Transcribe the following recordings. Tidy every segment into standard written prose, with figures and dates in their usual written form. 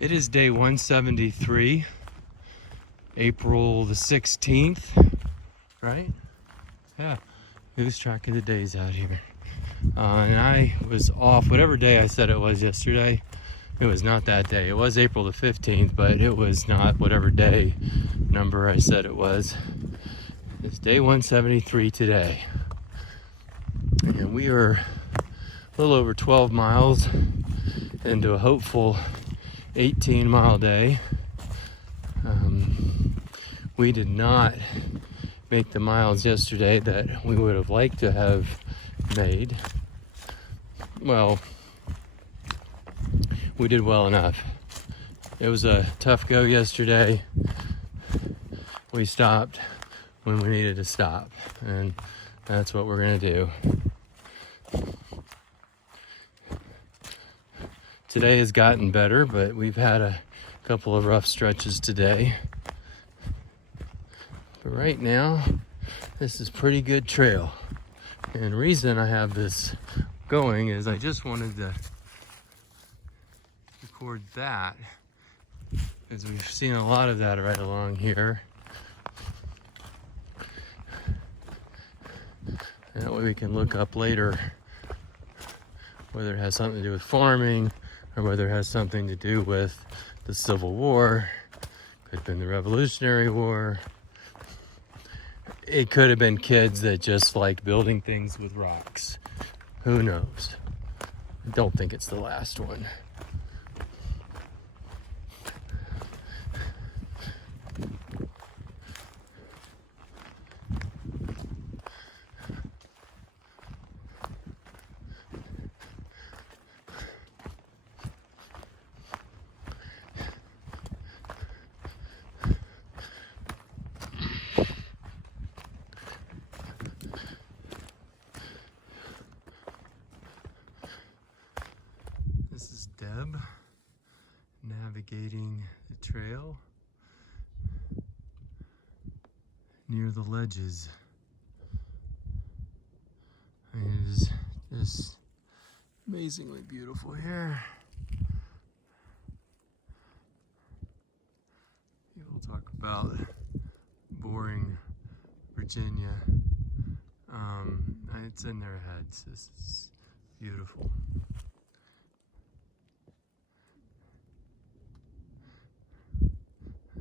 It is day 173, April the 16th, right? Yeah, who's tracking the days out here? And I was off, whatever day I said it was yesterday. It was not that day. It was April the 15th, but it was not whatever day number I said it was. It's day 173 today. And we are a little over 12 miles into a hopeful 18-mile day. We did not make the miles yesterday that we would have liked to have made. Well, we did well enough. It was a tough go yesterday. We stopped when we needed to stop, and that's what we're gonna do. Today has gotten better, but we've had a couple of rough stretches today. But right now, this is pretty good trail. And the reason I have this going is I just wanted to record that, because we've seen a lot of that right along here. And that way we can look up later whether it has something to do with farming or whether it has something to do with the Civil War. Could have been the Revolutionary War. It could have been kids that just liked building things with rocks. Who knows? I don't think it's the last one. This is Deb navigating the trail near the ledges. It is just amazingly beautiful here. People talk about boring Virginia. It's in their heads. This is beautiful.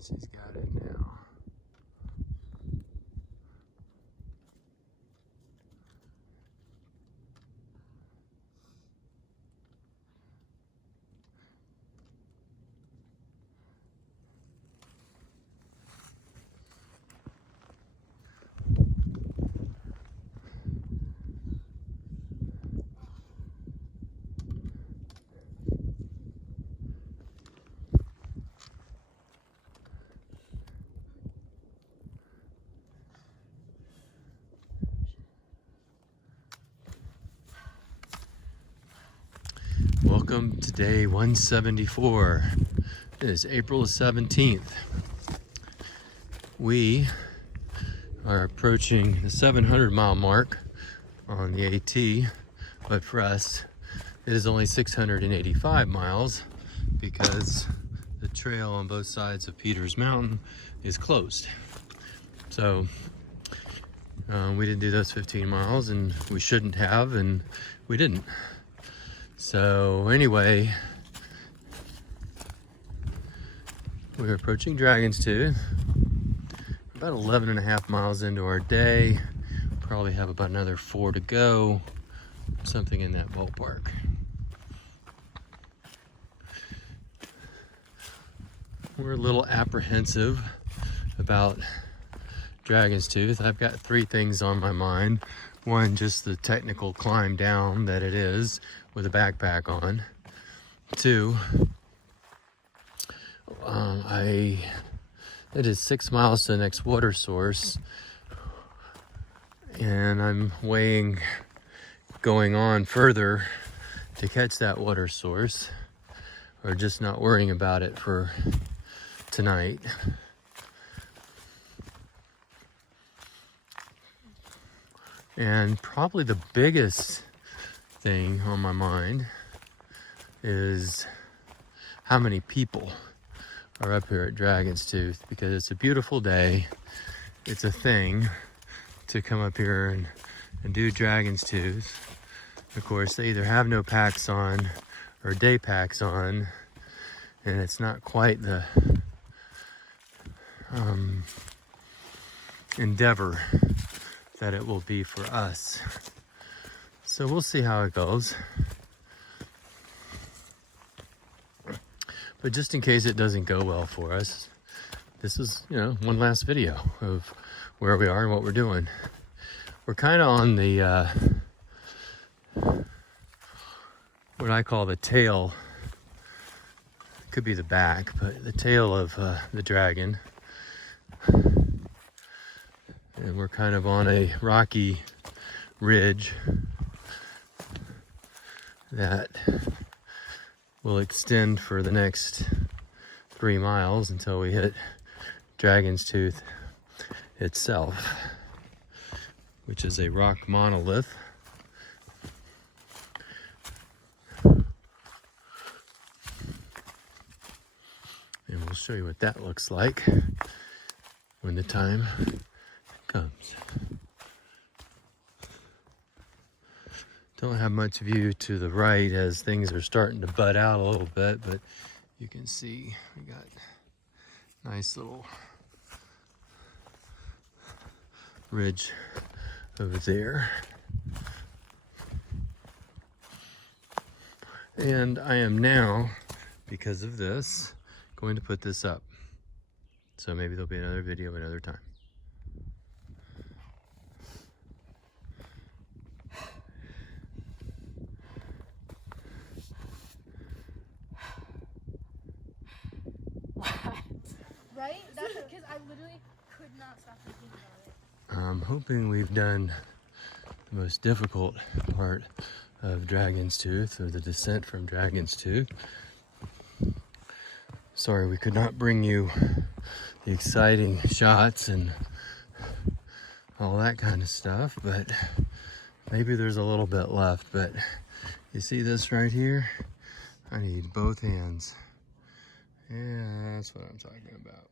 She's got it now. Welcome to day 174. It is April 17th. We are approaching the 700-mile mark on the AT, but for us, it is only 685 miles because the trail on both sides of Peters Mountain is closed. So we didn't do those 15 miles, and we shouldn't have, and we didn't. So anyway, we're approaching Dragon's Tooth. About 11 and a half miles into our day. Probably have about another 4 to go, something in that ballpark. We're a little apprehensive about Dragon's Tooth. I've got 3 things on my mind. One, just the technical climb down that it is with a backpack on. 2, it is 6 miles to the next water source, and I'm weighing going on further to catch that water source, or just not worrying about it for tonight. And probably the biggest thing on my mind is how many people are up here at Dragon's Tooth, because it's a beautiful day. It's a thing to come up here and do Dragon's Tooth. Of course, they either have no packs on or day packs on, and it's not quite the endeavor that it will be for us. So we'll see how it goes. But just in case it doesn't go well for us, this is, one last video of where we are and what we're doing. We're kind of on the, what I call the tail, could be the back, but the tail of the dragon. And we're kind of on a rocky ridge that will extend for the next 3 miles until we hit Dragon's Tooth itself, which is a rock monolith. And we'll show you what that looks like when the time comes. Don't have much view to the right as things are starting to bud out a little bit, but you can see we got nice little ridge over there. And I am now, because of this, going to put this up. So maybe there'll be another video another time. Right? That's because I literally could not stop thinking about it. I'm hoping we've done the most difficult part of Dragon's Tooth, or the descent from Dragon's Tooth. Sorry we could not bring you the exciting shots and all that kind of stuff, but maybe there's a little bit left. But you see this right here? I need both hands. Yeah, that's what I'm talking about.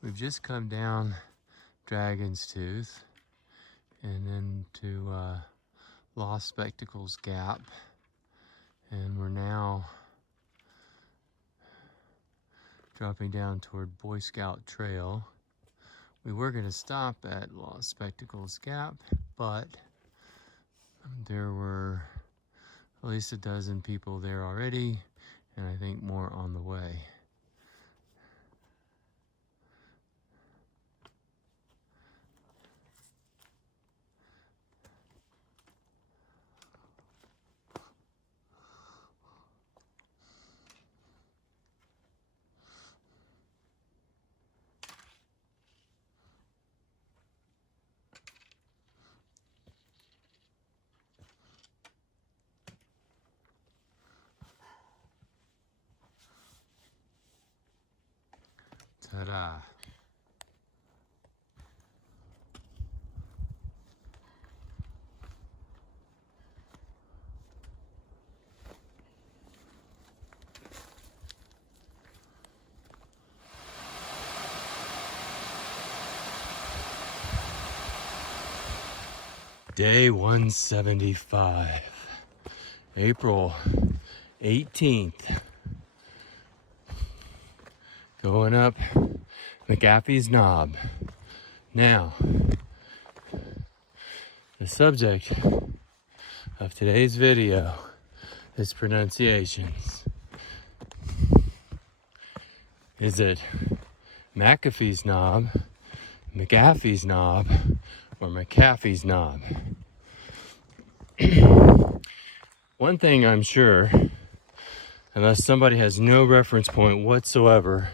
We've just come down Dragon's Tooth and then to Lost Spectacles Gap, and we're now dropping down toward Boy Scout Trail. We were going to stop at Lost Spectacles Gap, but there were at least a dozen people there already, and I think more on the way. Ta-da. Day 175, April 18th. Going up McAfee's Knob. Now, the subject of today's video is pronunciations. Is it McAfee's Knob, McAfee's Knob, or McAfee's Knob? One thing I'm sure, unless somebody has no reference point whatsoever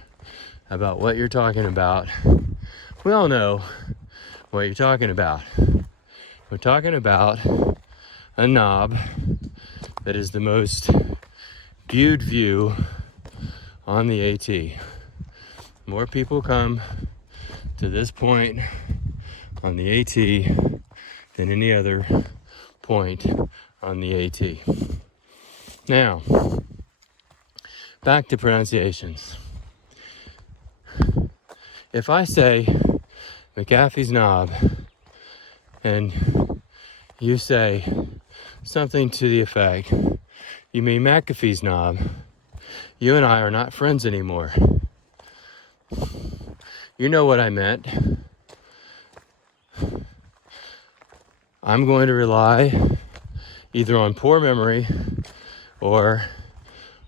about what you're talking about, we all know what you're talking about. We're talking about a knob that is the most viewed view on the AT. More people come to this point on the AT than any other point on the AT. Now, back to pronunciations. If I say McAfee's Knob and you say something to the effect, you mean McAfee's Knob, you and I are not friends anymore. You know what I meant. I'm going to rely either on poor memory or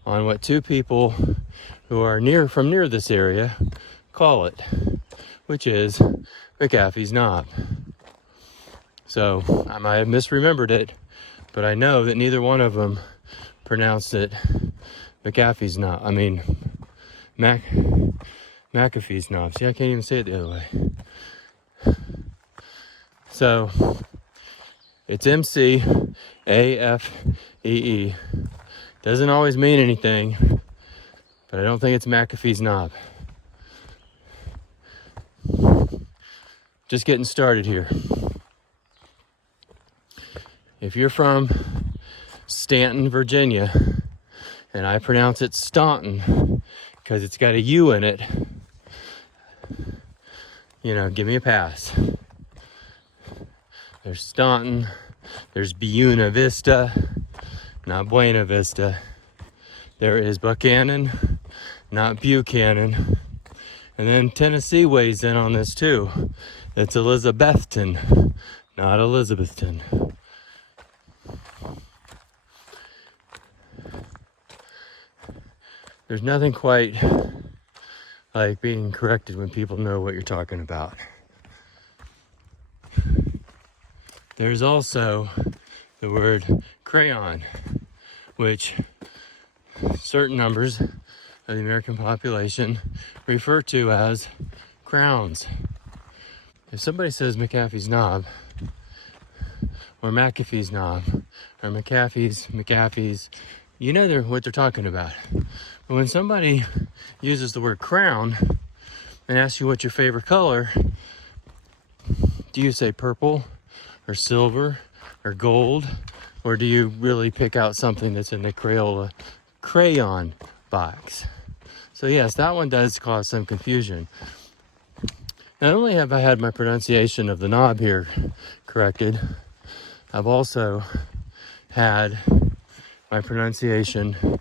on what two people who are from near this area call it, which is McAfee's Knob. So I might have misremembered it, but I know that neither one of them pronounced it McAfee's Knob. I mean, McAfee's Knob. See, I can't even say it the other way. So it's McAfee. Doesn't always mean anything, but I don't think it's McAfee's Knob. Just getting started here. If you're from Stanton, Virginia, and I pronounce it Staunton because it's got a U in it, give me a pass. There's Staunton, there's Buena Vista, not Buena Vista. There is Buchanan, not Buchanan. And then Tennessee weighs in on this too. It's Elizabethton, not Elizabethton. There's nothing quite like being corrected when people know what you're talking about. There's also the word crayon, which certain numbers of the American population refer to as crowns. If somebody says McAfee's Knob, or McAfee's Knob, or McAfee's, you know what they're talking about. But when somebody uses the word crown and asks you what's your favorite color, do you say purple or silver or gold? Or do you really pick out something that's in the crayon box? So yes, that one does cause some confusion. Not only have I had my pronunciation of the knob here corrected, I've also had my pronunciation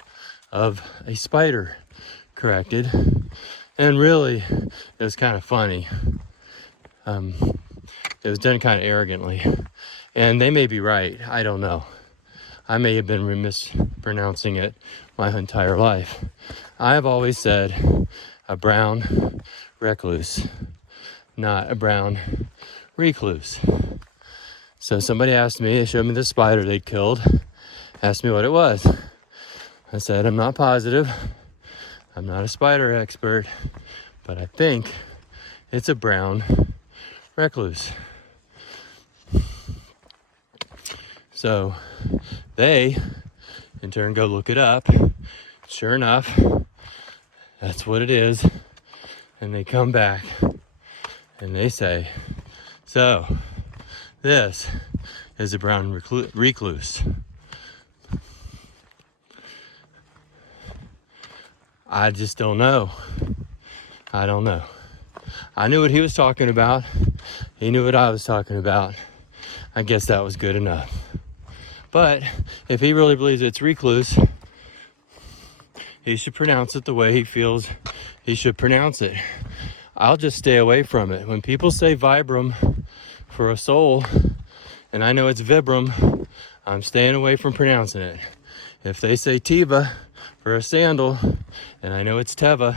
of a spider corrected. And really, it was kind of funny. It was done kind of arrogantly. And they may be right, I don't know. I may have been mispronouncing it my entire life. I've always said a brown recluse, not a brown recluse. So somebody asked me, they showed me the spider they'd killed, asked me what it was. I said, I'm not positive. I'm not a spider expert, but I think it's a brown recluse. So they, in turn, go look it up. Sure enough, that's what it is. And they come back and they say, so this is a brown recluse. I just don't know. I don't know. I knew what he was talking about. He knew what I was talking about. I guess that was good enough. But if he really believes it's recluse, he should pronounce it the way he feels he should pronounce it. I'll just stay away from it. When people say vibram for a soul, and I know it's vibram, I'm staying away from pronouncing it. If they say teva for a sandal, and I know it's teva,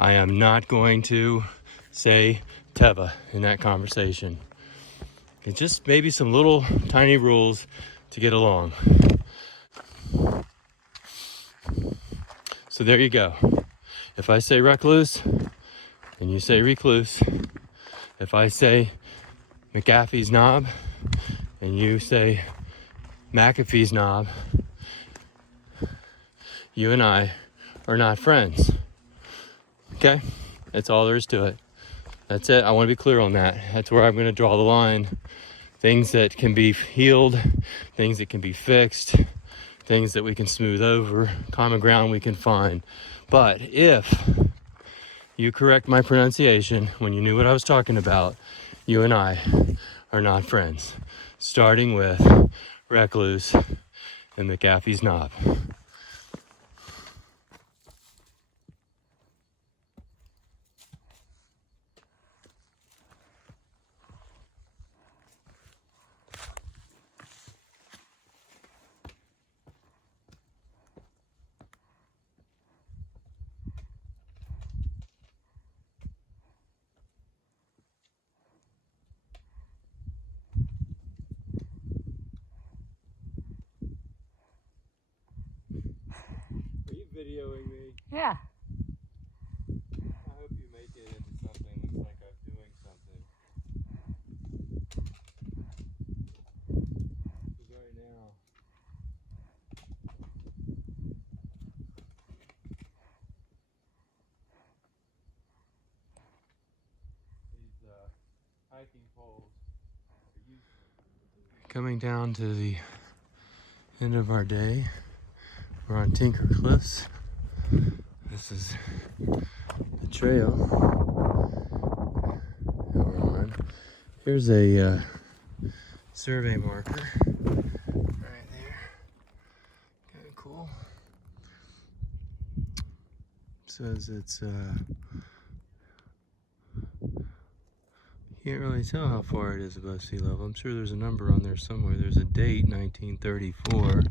I am not going to say teva in that conversation. It's just maybe some little tiny rules to get along. So there you go. If I say recluse and you say recluse, if I say McAfee's Knob and you say McAfee's Knob, you and I are not friends. Okay? That's all there is to it. That's it. I want to be clear on that. That's where I'm going to draw the line. Things that can be healed, things that can be fixed, things that we can smooth over, common ground we can find. But if you correct my pronunciation when you knew what I was talking about, you and I are not friends. Starting with Recluse and McAfee's Knob. Are you videoing me? Yeah. I hope you make it into something that looks like I'm doing something. Because right now, these hiking poles are useless. Coming down to the end of our day. We're on Tinker Cliffs. This is the trail that we're on. Here's a survey marker right there. Kind of cool. Says it's can't really tell how far it is above sea level. I'm sure there's a number on there somewhere. There's a date, 1934.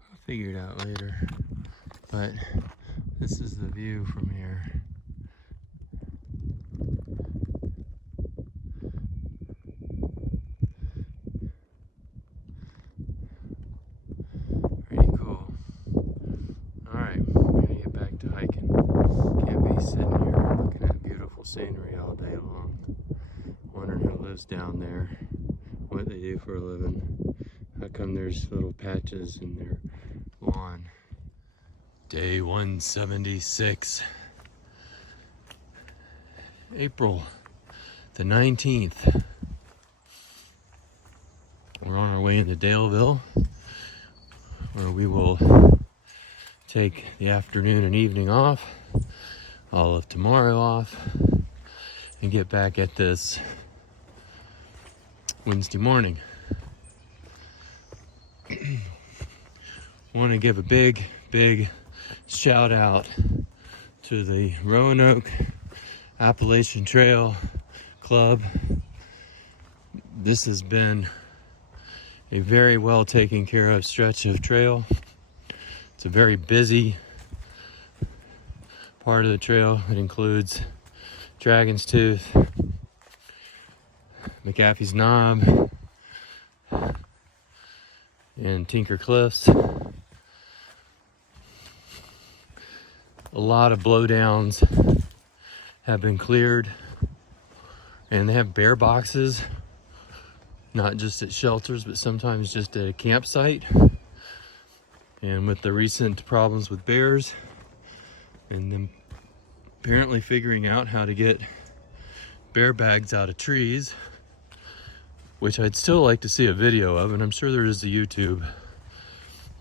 I'll figure it out later. But this is the view from here. Pretty cool. Alright, we're gonna get back to hiking. Can't be sitting here looking at beautiful scenery all day long. Wondering who lives down there, what they do for a living. How come there's little patches in their lawn? Day 176. April the 19th. We're on our way into Daleville, where we will take the afternoon and evening off, all of tomorrow off, and get back at this Wednesday morning. Want to give a big shout out to the Roanoke Appalachian Trail Club. This has been a very well taken care of stretch of trail. It's a very busy part of the trail. It includes Dragon's Tooth, McAfee's Knob, and Tinker Cliffs. A lot of blowdowns have been cleared, and they have bear boxes, not just at shelters, but sometimes just at a campsite. And with the recent problems with bears, and them apparently figuring out how to get bear bags out of trees, which I'd still like to see a video of, and I'm sure there is a YouTube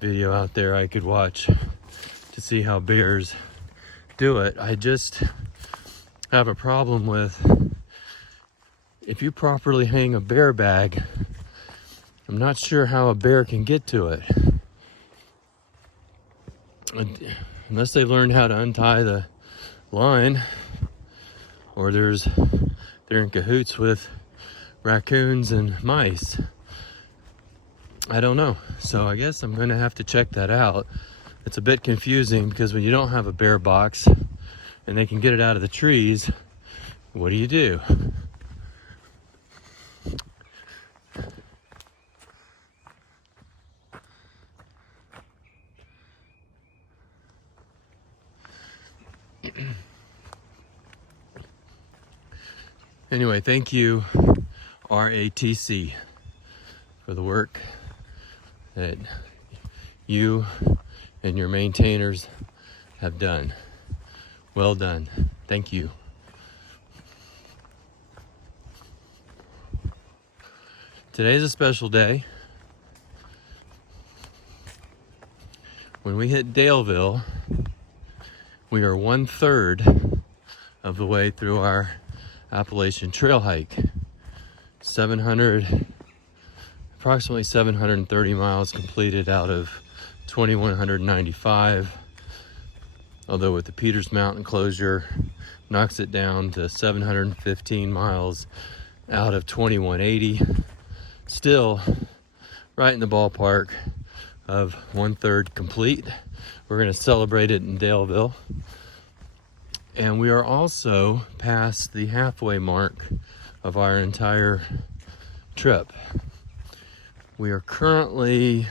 video out there I could watch to see how bears do it. I just have a problem with, if you properly hang a bear bag, I'm not sure how a bear can get to it. Unless they've learned how to untie the line, or they're in cahoots with raccoons and mice. I don't know. So I guess I'm gonna have to check that out. It's a bit confusing because when you don't have a bear box and they can get it out of the trees, what do you do? Anyway, thank you, RATC, for the work that you and your maintainers have done. Well done. Thank you. Today's a special day. we hit Daleville, we are 1/3 of the way through our Appalachian trail hike. Approximately 730 miles completed out of 2,195. Although with the Peters Mountain closure, knocks it down to 715 miles out of 2,180. Still right in the ballpark of 1/3 complete. We're gonna celebrate it in Daleville. And we are also past the halfway mark of our entire trip. We are currently,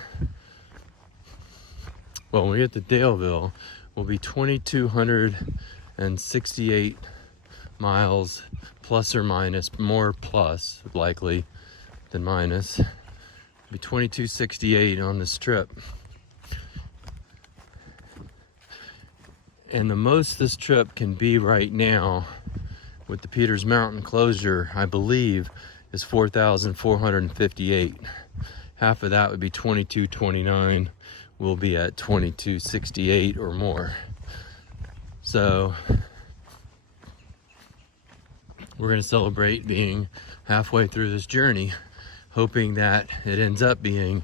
well, when we get to Daleville, we'll be 2,268 miles, plus or minus, more plus likely than minus. It'll be 2,268 on this trip. And the most this trip can be right now with the Peters Mountain closure, I believe, is 4,458. Half of that would be 2,229. We'll be at 2,268 or more. So we're gonna celebrate being halfway through this journey, hoping that it ends up being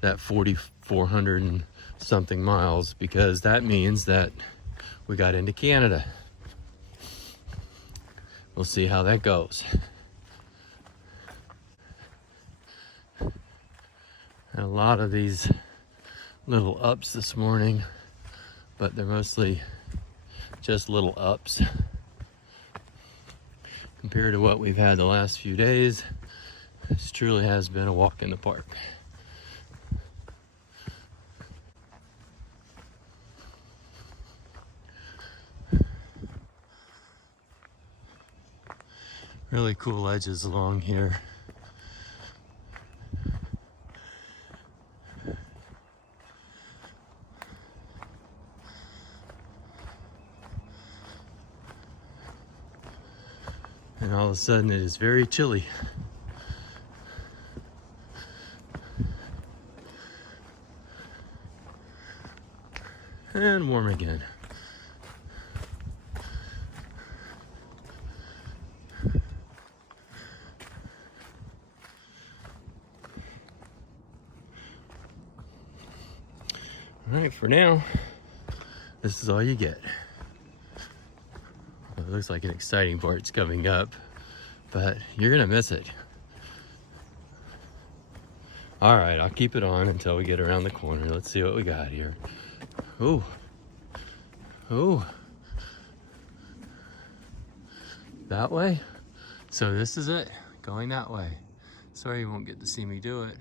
that 4,400 and something miles, because that means that we got into Canada. We'll see how that goes. And a lot of these little ups this morning, but they're mostly just little ups compared to what we've had the last few days. This truly has been a walk in the park. Really cool edges along here. And all of a sudden it is very chilly. And warm again. All right, for now, this is all you get. It looks like an exciting part's coming up, but you're gonna miss it. All right, I'll keep it on until we get around the corner. Let's see what we got here. Ooh, ooh, that way? So this is it, going that way. Sorry you won't get to see me do it.